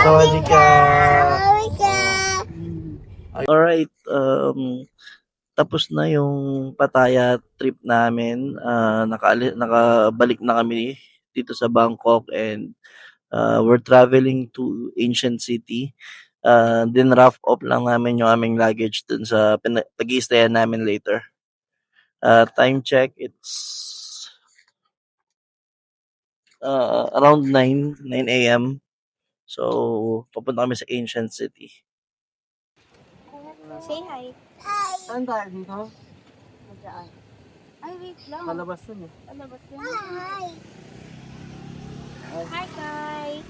Sawadika. Alright, tapos na yung Pattaya trip namin. Nakabalik na kami dito sa Bangkok and we're traveling to Ancient City. Then rough off lang namin yung aming luggage dun sa pag-i-stayan namin later. Time check, it's around 9 a.m. So, papunta kami sa Ancient City. Say hi. Saan tayo dito? Saan? Ay, wait lang. Palabas dun eh. Palabas lang. Hi. Hi, guys.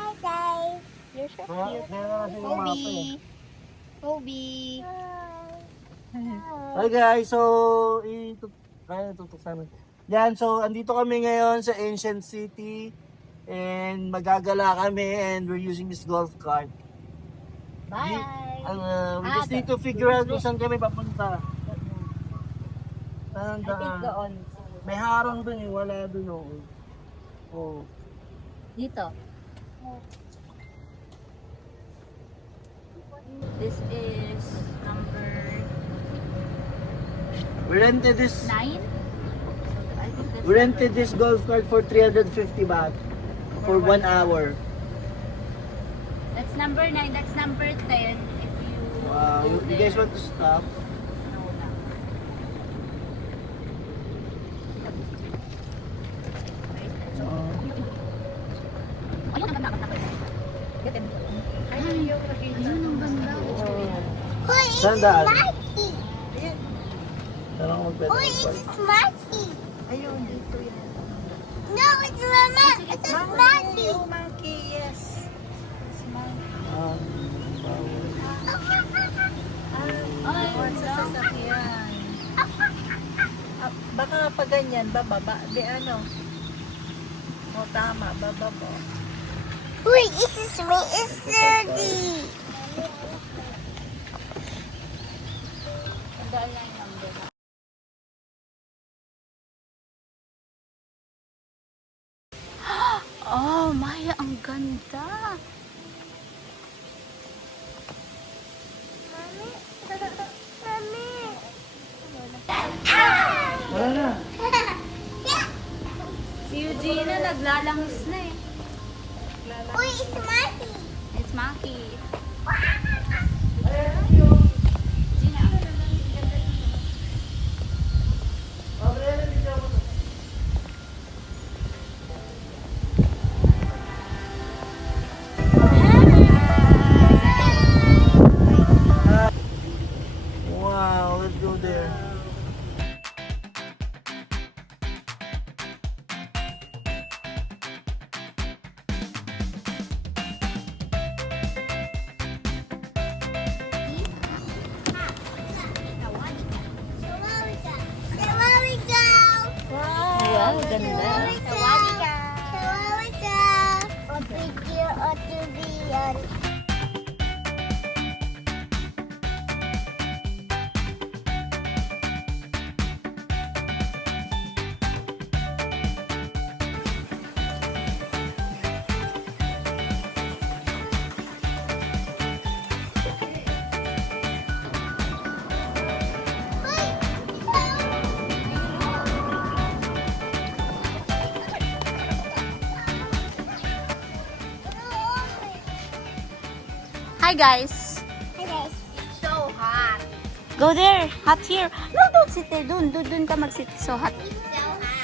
Hi, guys. You're so cute. Toby. Toby. Hi guys, so tutok namin. Yan, so andito kami ngayon sa Ancient City and magagala kami and we're using this golf cart. Bye. We just need to figure out kung saan kami papunta. I Saan think daan? doon. May harang dun eh, wala dun oh. Oh. Dito. This is number We rented this 9. I think that's we rented this golf cart for 350 baht for 1 hour. That's number 9. That's number 10. If you Wow, go you guys want to stop? No na. Ayun ang ganda. Ayun ang ganda. Saan daan? Saan ako magpwede? Monkey. Ayun, dito yan. No, it's Mama. It's a monkey. Oh, monkey, yes. It's monkey. Ay, sa sasakyan. Baka pag ganyan, bababa. Di ano? O, tama, bababa. Wait, this is me. It's dirty. Daan lang yung number. Oh, Maya, ang ganda. Mommy. Mommy. Wala na. Si Eugenia naglalangis na eh. Uy, it's monkey. It's Maki. Wow, let's go there. Sawadika. Wow, ganda. Sawadika. Sawadika. Video or tubian. Hi guys. Hey guys. It's so hot. Go there. Hot here. No, don't sit there. Doon ka mag-sit. So hot. It's so hot.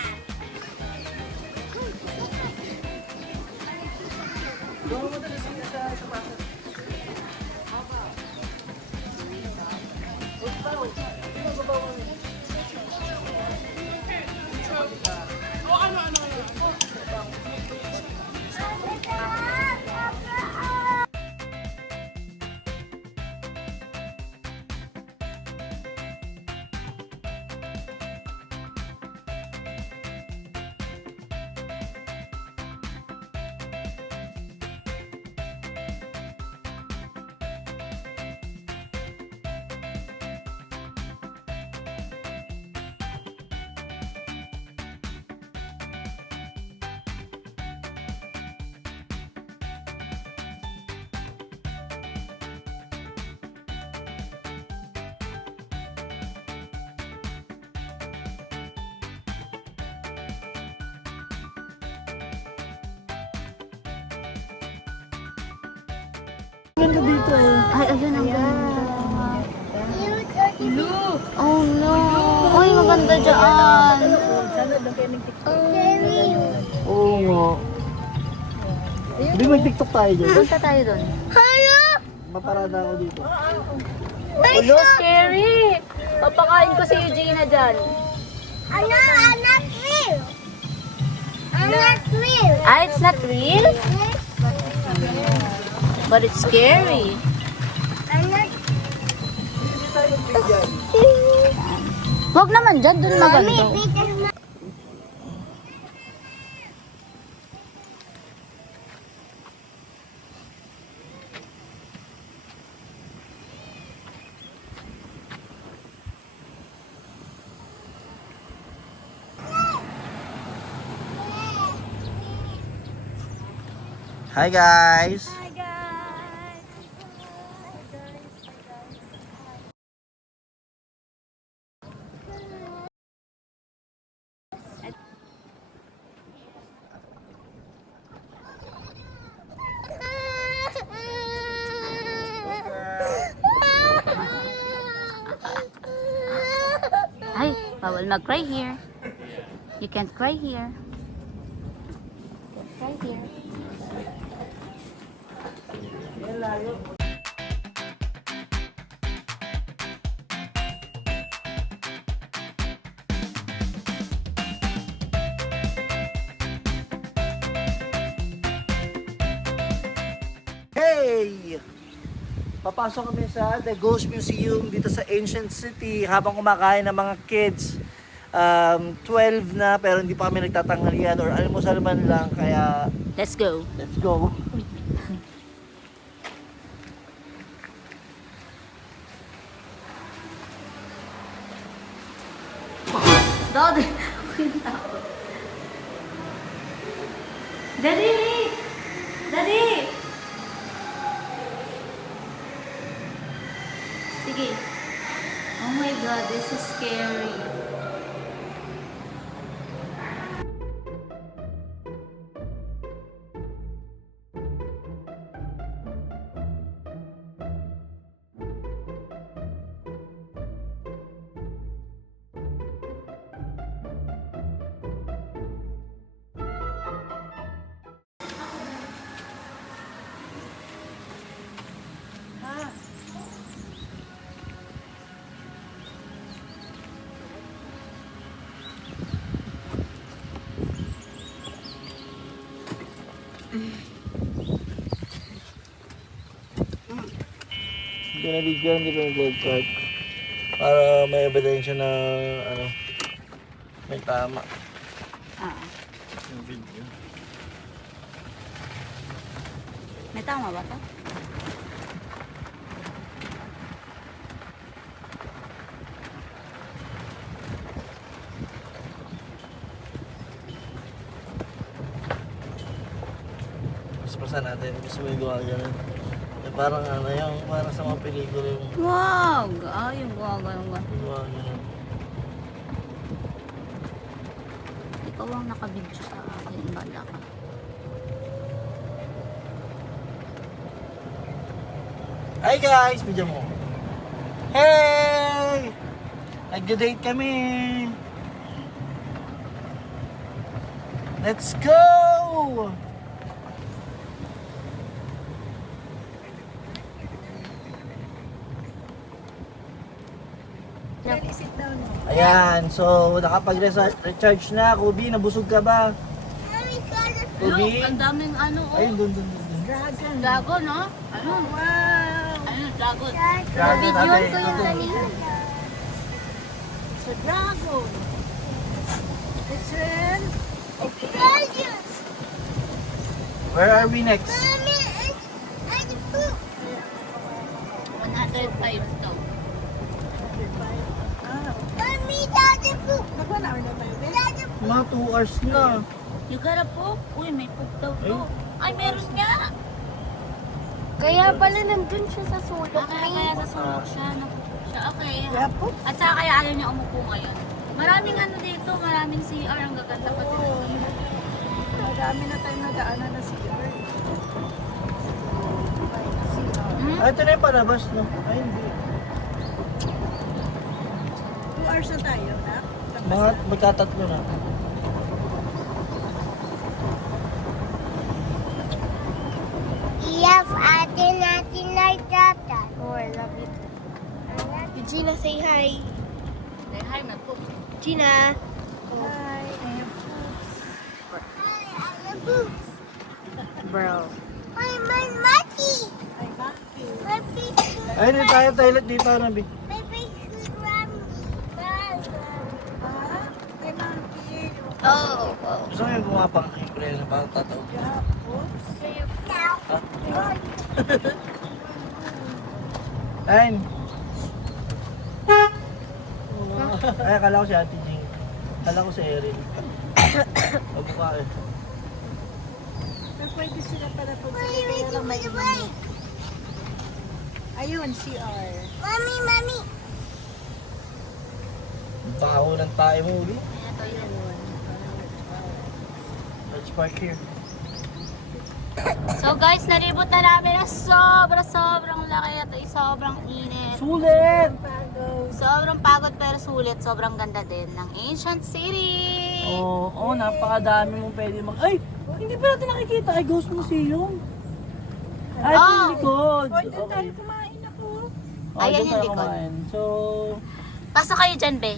maganda dyan. Oo nga. Hindi mag-tiktok tayo dyan. Punta tayo doon. Maparada ako dito. Ulo, scary. Papakain ko si Eugenia dyan. I'm not real. I'm not real. Ah, it's not real? But it's scary. I'm not. Huwag naman dyan, doon maganda. Hi guys! Hi guys! Ay, bawal mag-cry here. You can't cry here. Cry here. Hey! Papasok kami sa The Ghost Museum dito sa Ancient City habang kumakain ng mga kids. 12 na pero hindi pa kami nagtatanghalian or almusal man lang kaya Let's go. let's go. Daddy! Daddy! Daddy! Sige. Oh my God, this is scary. Hindi na video, hindi pa yung gold card. Para may ebidensya na ano, may tama Ah, yung video. may tama ba to? Paspasan natin, gusto mo yung gawa ganun. Eh, parang ano yung, parang sa mga pelikula yung Wag! Ah, yung gumagano ba? gawa ganun. Ikaw ang nakabidyo sa akin. Bala ka. Hi guys! Video mo. Hey! Nag-date kami! Let's go! Ayan, so nakapag-recharge na. Kubi, nabusog ka ba? Kubi? Look, ang daming ano, oh. Ayun, dun. Dragon, no? Ano? Wow! Ano, dragon? Dragon Video natin. ko yung Ito. kanina. Sa dragon. It's in. Where are we next? 105 daw. Mga 2 hours na. You gotta poop? Uy, may poop daw to. Ay, meron nga! Kaya pala nandun siya sa sulok. Kaya sa sulok siya, napupoop siya. Okay. At saka kaya ayaw niya umupo ngayon. Maraming ano dito, maraming CR. Ang gaganda pa dito. Marami na tayong nagaanan na CR. Hmm? Ay, ito na yung palabas, no? Ay, hindi. 2 hours na tayo, na? Magtatatlo na. Yes, ate natin like that. Oh, I love it. Gina, say hi. Say hi na po. Gina. Hi, I love boots. Bro. My Maki. Ay, Maki. My picture. Ayun yung tayo toilet dito, Nabi. My picture Rami. Ah, kay Maki. Oh. Gusto mo yung gumapang kay na parang tataw. Yeah, oops. Ayun. Ay, akala ko si Ate Jing. Akala ko si Erin. Mabuka eh. Pero pwede sila pala po. Wait, wait. Ayun, CR. Mommy, mommy. Baho ng tayo mo uli. Ayan, toilet. Let's park here. So guys, naribot na namin na sobrang laki at sobrang init. Sulit! Sobrang pagod pero sulit. Sobrang ganda din ng Ancient City. Oo, napakadami mong pwede Ay! Hindi pa natin nakikita. Ay, Ghost Museum. Ay, Oh. yung likod. O, doon tayo kumain ako. Ayan doon yung tayo likod. kumain. So, Pasok kayo dyan, be.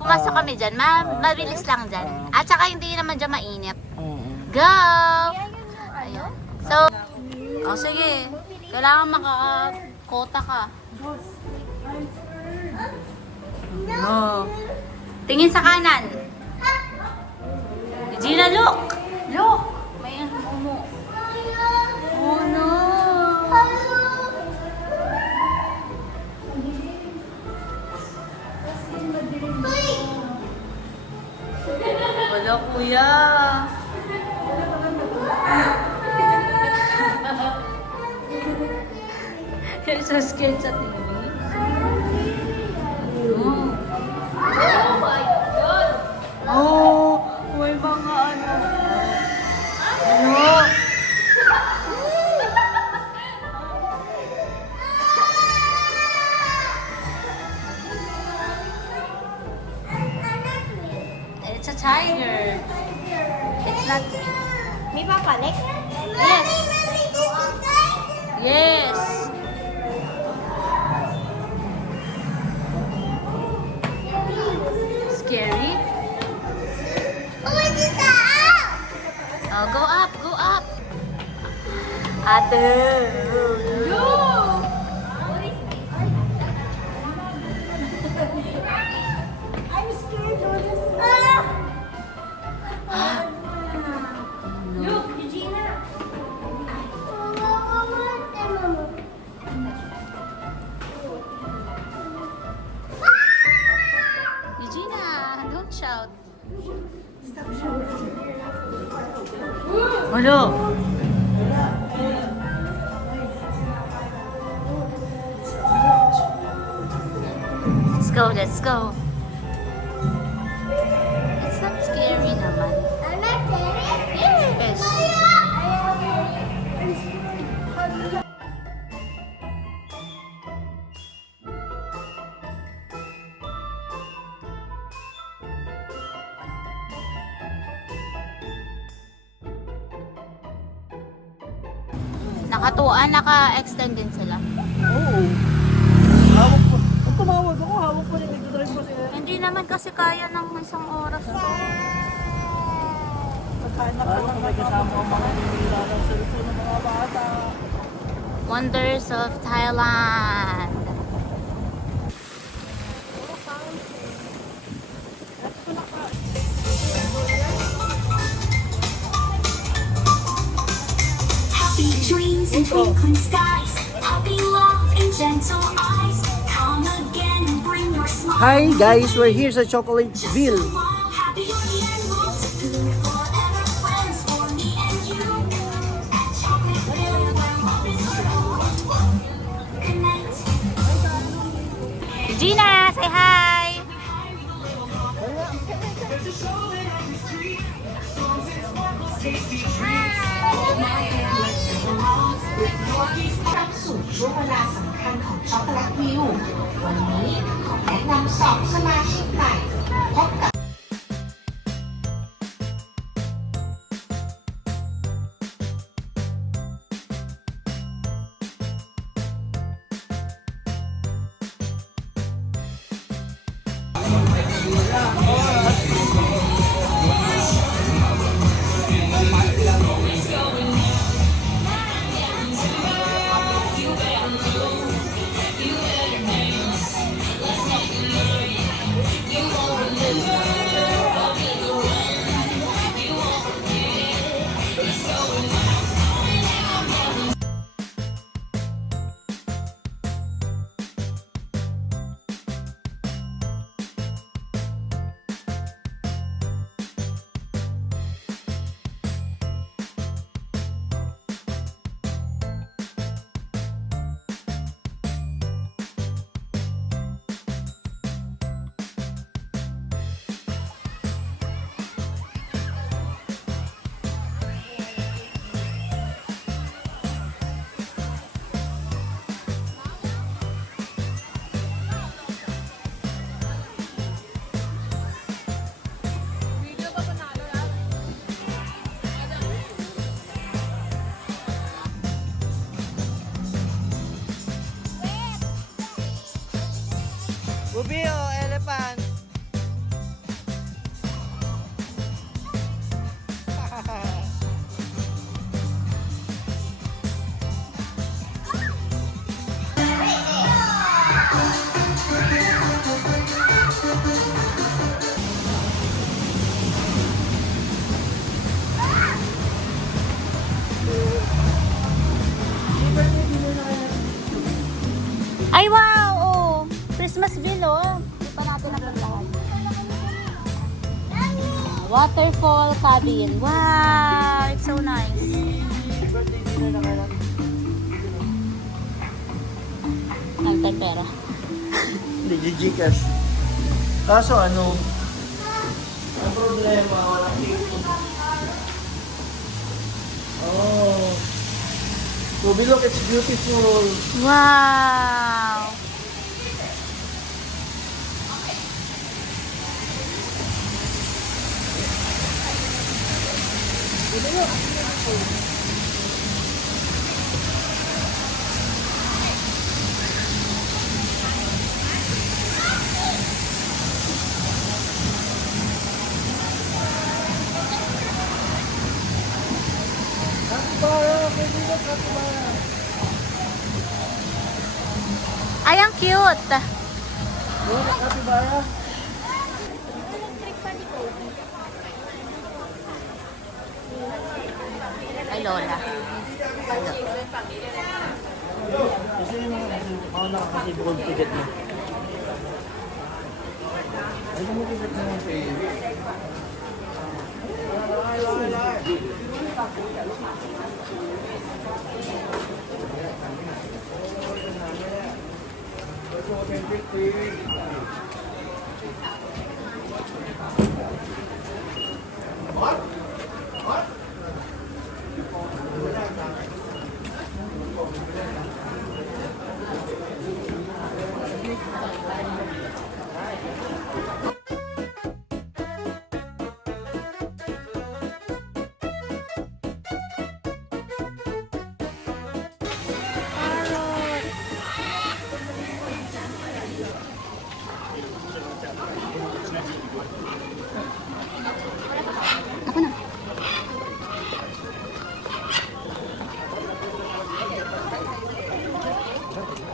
Pumasok kami dyan. Mabilis lang dyan. At saka hindi naman dyan mainit. Go! Ayun. So, sige. Kailangan makakota ka. No. Tingin sa kanan. Gina, look! Look! May umo. Oh no! Wala, kuya. You're so scared sa TV. Oh. Oh my God! Oh! May mga ano. Ano? It's a tiger. It's not me. May papalik? Yes. Yes. Scary? Oh, go up, go up. Ate. I'm scared of this. Look, Regina. Regina, don't shout. Hello. Let's go, let's go. It's not scary naman. Yes. Naka-extend din sila. Oo. Hawak po. Ang tumawag ako, hawak po rin. Nagdadrive po sila. Hindi naman kasi kaya ng isang oras to. Parang may kasama ang mga nilila ng cellphone ng mga bata. Wonders of Thailand. Happy dreams and twinkling skies, happy love and gentle eyes. Come again and bring your smile. Hi guys, we're here sa Chocolateville. Smile, happy and we'll be forever friends for me and you. At Chocolateville, where love is true. Connect. Gina, say hi! Bubi o elephant? Ay, wow! Oh, Christmas bill, oh. Hindi pa natin napuntahan. Waterfall cabin. Wow! It's so nice. Ang pera. Hindi, Gcash. Kaso ano, ang problema, walang dito. Oh. Ruby, look, it's beautiful. Wow! Ay, ang cute! Ay, Lola. Kasi yung ako nakakasi bukod ticket mo. Ay, mo ticket mo sa iyo.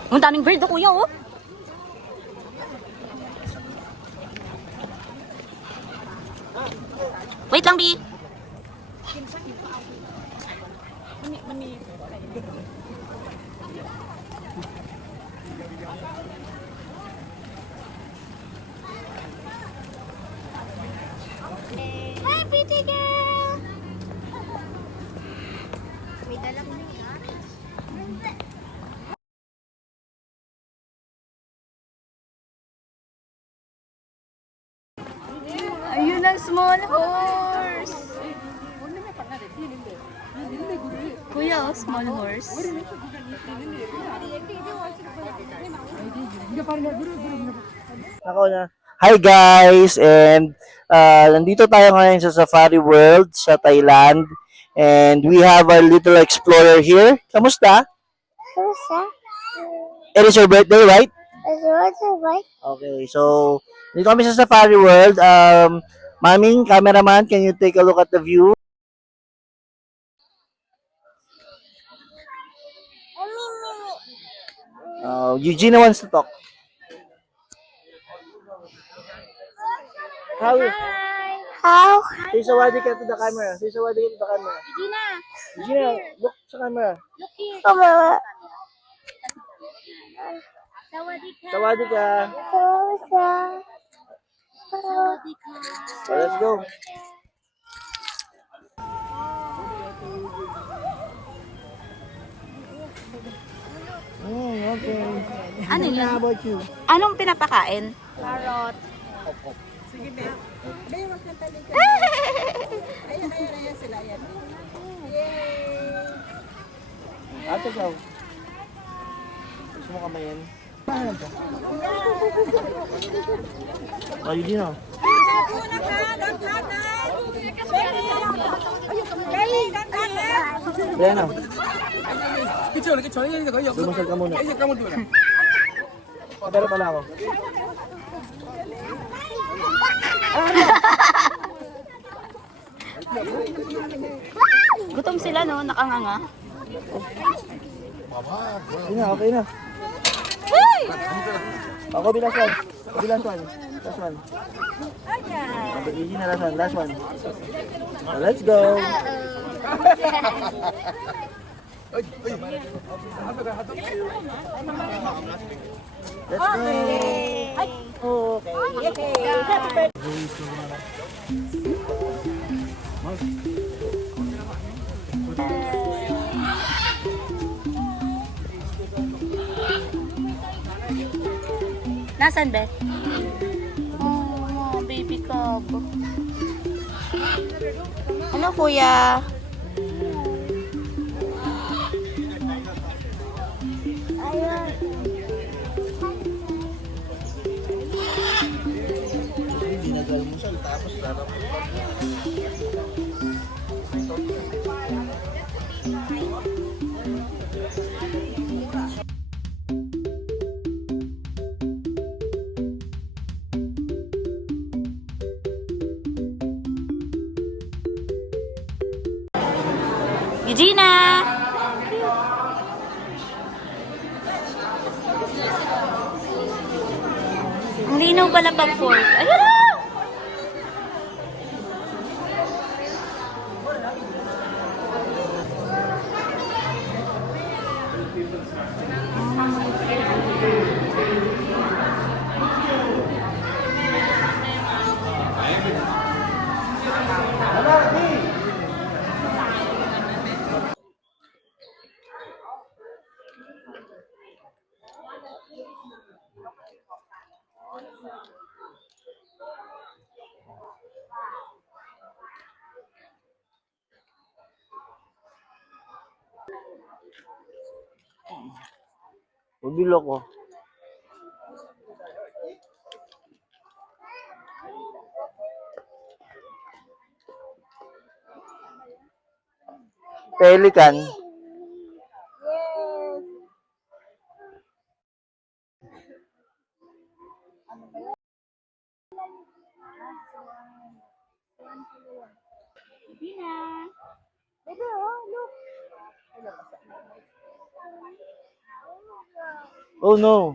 Ang daming bird, oh, kuya, oh. Wait lang, Bi. Hi, pretty girl! May dalang na ha? Ayun ang small horse. Kuya, oh, small horse. Ako na. Hi guys, and nandito tayo ngayon sa Safari World sa Thailand, and we have our little explorer here. Kamusta? Who's that? It is your birthday, right? Is it right? Okay, so dito kami sa Safari World. Maming, cameraman, can you take a look at the view? Eugenia wants to talk. How? How? Say sawadee ka to the camera. Say sawadee ka to the camera. Gina, Eugenia, look sa camera. look here. Come on. Sawadika. Sawadee ka. Who's that? Sawadika. So, let's go. Okay. Ano yun? How about you? Anong pinapakain? Carrot. Sige na. Be, wag kang talikod. Ayan sila. Ayan. Yay! Ate, go. Gusto mo kamayin? Oh, Eugenia. Diana, cái trường này cái chó này có hiểu lumasal ka muna. cái gì kamu dulu Pero pala ako. Gutom sila, no? Nakanganga. Okay na, okay na. Ako bilang one. Bilang one. Last one. Okay, easy na last one. Last one. So, let's go. Let's go. Nasaan, be? Oh, baby cub. Ano, kuya? Dinagalmusal tapos darap. Eugenia! Ang linaw pala pag fork. Ayun na! Pabilo ko. Pelican. Oh no.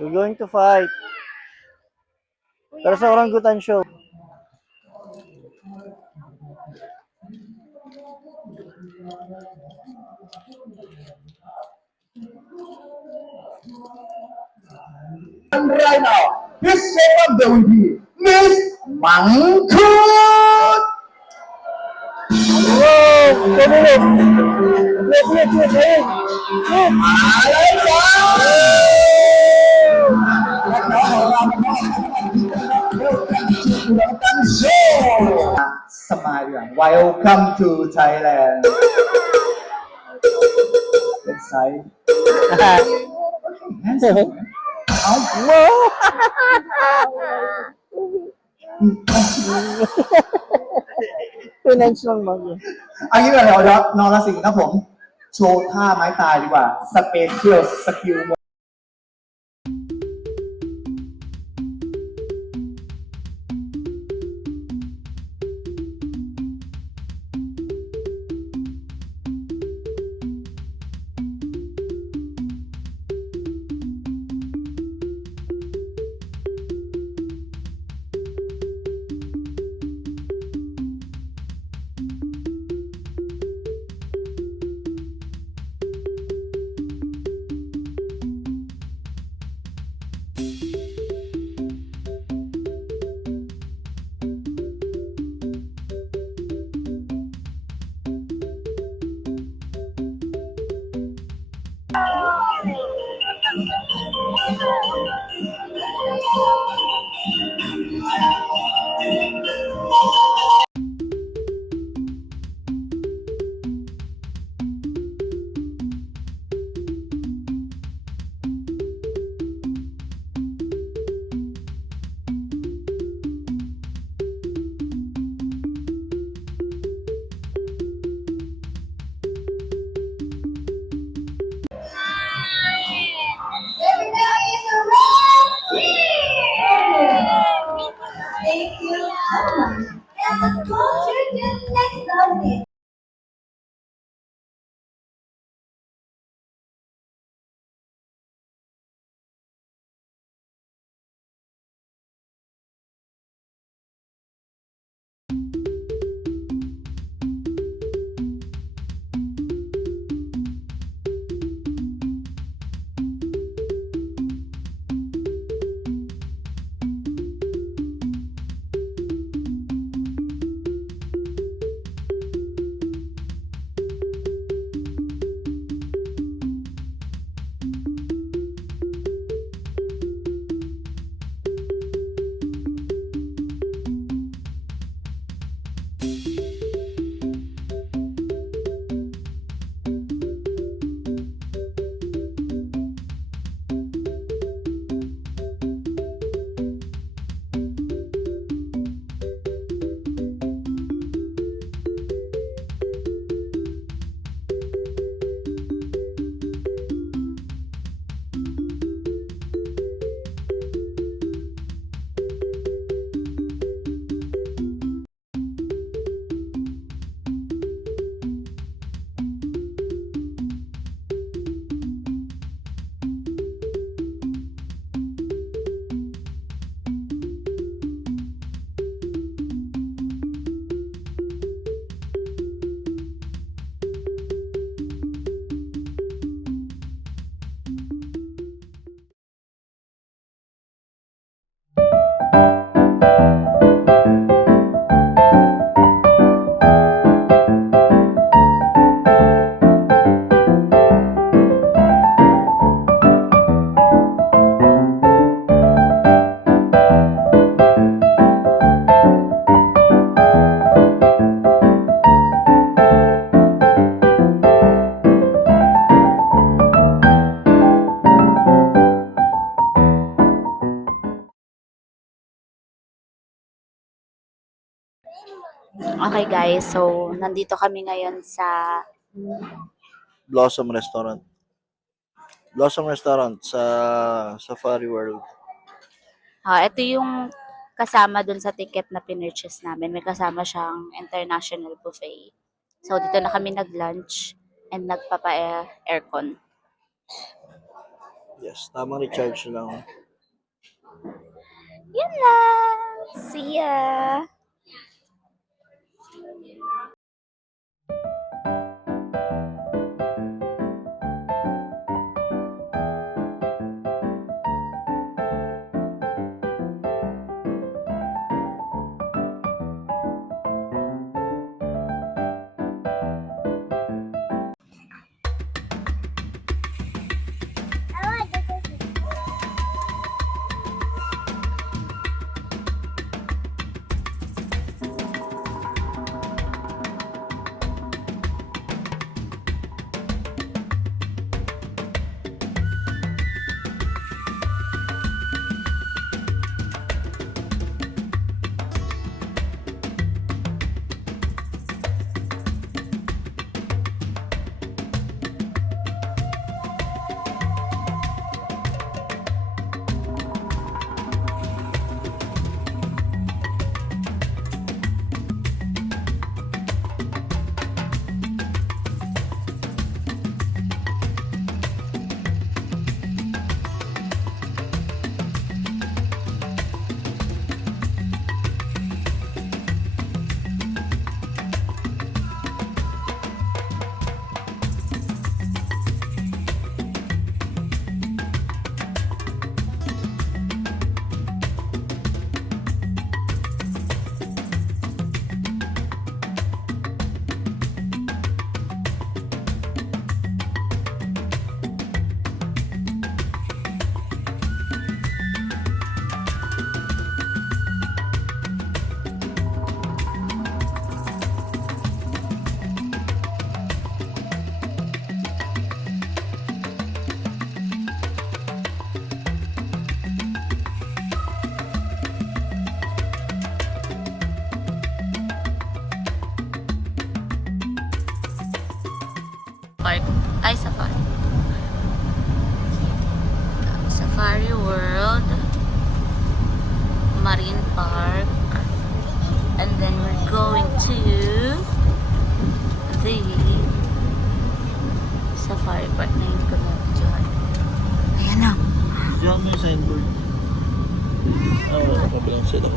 We're going to fight. Pero sa orangutan show. And right now, this second there will be Miss Mangkut. Whoa! Look. Smile. Welcome to Thailand. Let's say. Whoa! Pinance lang mag. อันนี้เดี๋ยวนอนละสิงห์ครับผม โชว์ท่าไม้ตายดีกว่า สเปเชียลสกิล Okay guys, so nandito kami ngayon sa Blossom Restaurant. Blossom Restaurant sa Safari World. ito yung kasama dun sa ticket na pinurchase namin. May kasama siyang international buffet. So dito na kami nag-lunch and nagpapa-aircon. Yes, tamang recharge lang. Yun lang! See ya! Park. Ay, Safari. Safari World. Marine Park. And then we're going going to the safari park na yung pinuntahan. Ayan na. Diyan may signboard. Kabilang sila.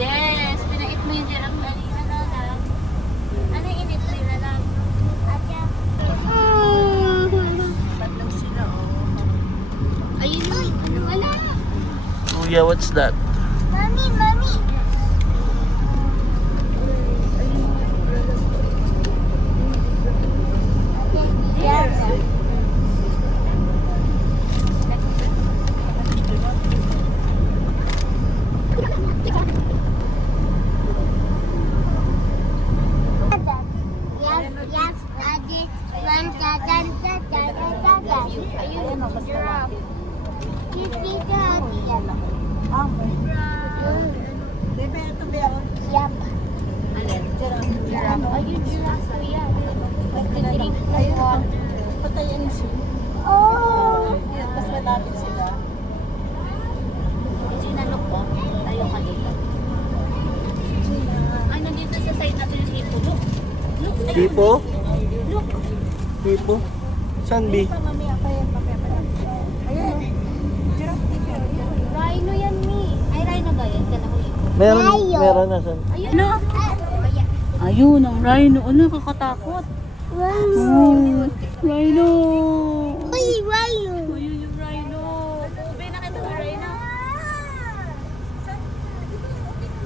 Yes, pinait mo yung giraffe kanina na lang. Ano yung init nila lang? Ba't sila, oh. Ayun yun, ano wala? Kuya, what's that? Mommy, mommy. Yep. Ayun, giraffe, kuya. Patayin siya. Oh. Tapos malapit sila. Sinanok ko, tayo ka dito. Ay, nandito sa side natin yung hipo. Look, look, ayun. Tipo? Look. Tipo? Saan, B? Mamaya pa yan. Ayun. Rhino yan, Mi. Ay, rhino ba yan? Kala ko hipo. Meron na saan? Ayun na. Ayun, ang rhino. Ano, nakakatakot. Oh, rhino. Uy, wayo. Ayun yung rhino. Ube, nakita mo rhino?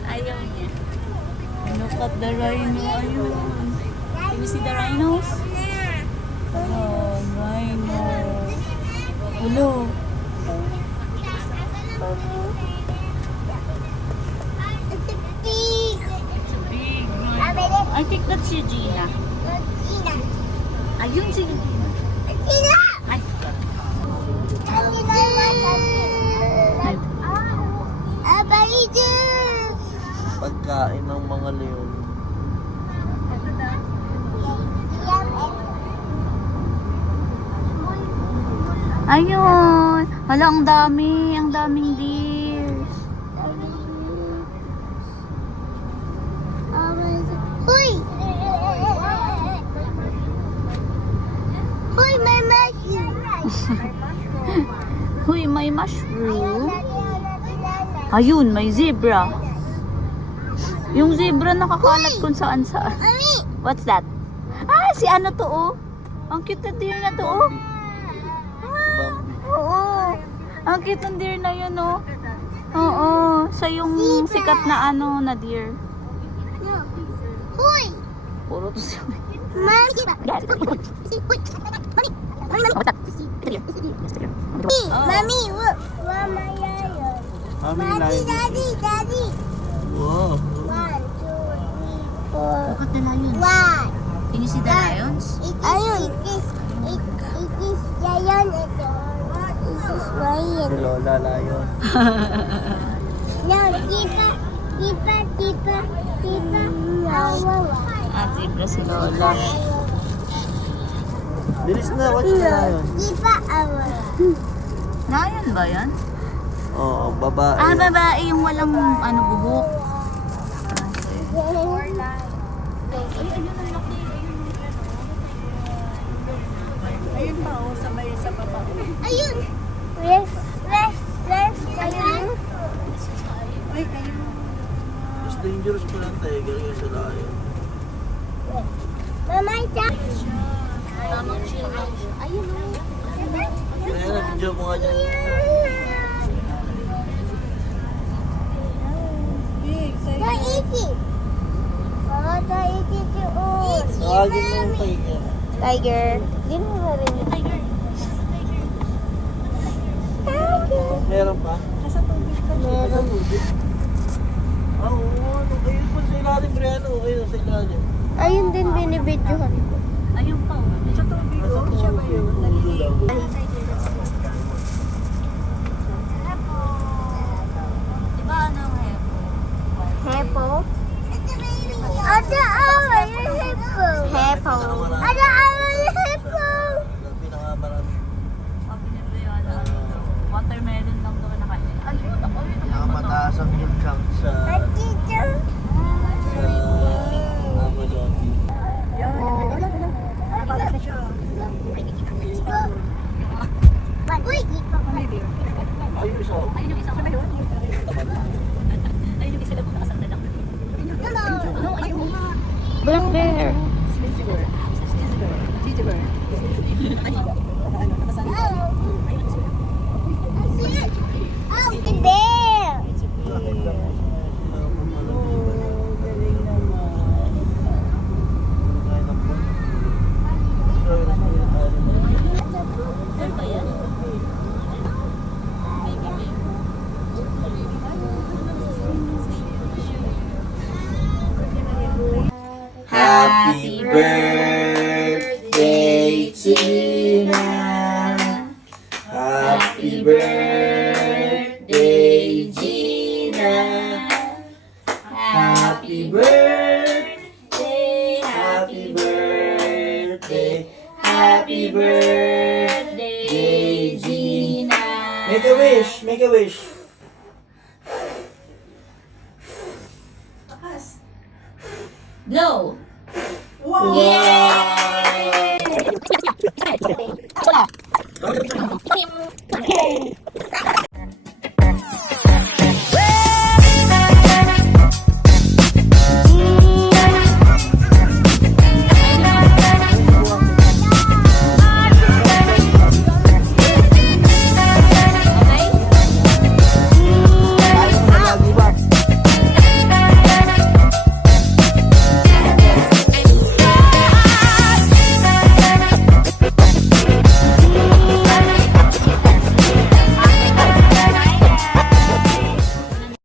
Ayun niya. Look at the rhino. Ayun. Can you see the rhinos? Oh, rhino. Hello. It's a big. It's a big rhino. I think that's si Gina. Ayun si Gina. Ay, Pagkain ng mga leon. ayun. Hala, ang dami. Ang daming deers. Huy! Huy, may mushroom. Huy, may mushroom. Ayun, may zebra. Yung zebra nakakalat kung saan saan. Mami! What's that? Ah, si ano to, oh. Ang cute na deer na to, oh. Oo. Ang cute ng deer na yun, oh. Oo. Siya yung sikat na ano na deer. Huy! Puro to siya. Mami! Mami! Mama yayo. Daddy, daddy, daddy. Wow. 1, 2, 3, 4. Look at the lions. 1. Can you see the lions? Ayun. It is lion ito. It is lion. Si Lola Lion. No, tipa. Awawa. Ah, zebra si Lola. Bilis na, watch na Lion. Tipa, awawa. Lion ba yan? Oo, babae. Ah, babae yung walang ano buhok. Ayun pa, oh, sabay sa baba. Ayun. Rest. Ayun. Ay, ayun. Mas dangerous pa lang tiger yung sa lion. Mama, ita. Tamang chill lang siya. Ayun, Kaya na, video mo nga dyan. Big, say. Don't eat it. Mama, don't eat it too. Tawagin mo yung tiger. Tiger. Hindi mo rin. Tiger. Meron pa? Nasa tubig ka. Meron. Ah, oo. Ayun po sa ilalim, Briano. Ayun sa ilalim. Ayun din binibidyohan ko. Ayun pa, oh. Sa tubig, oh. Siya ba yun? Naliligo. Black bear. Oh, the bear. Happy birthday, Gina. Happy birthday, Gina. Happy birthday, happy birthday, happy birthday, Gina. Make a wish, make a wish. Blow. Wow!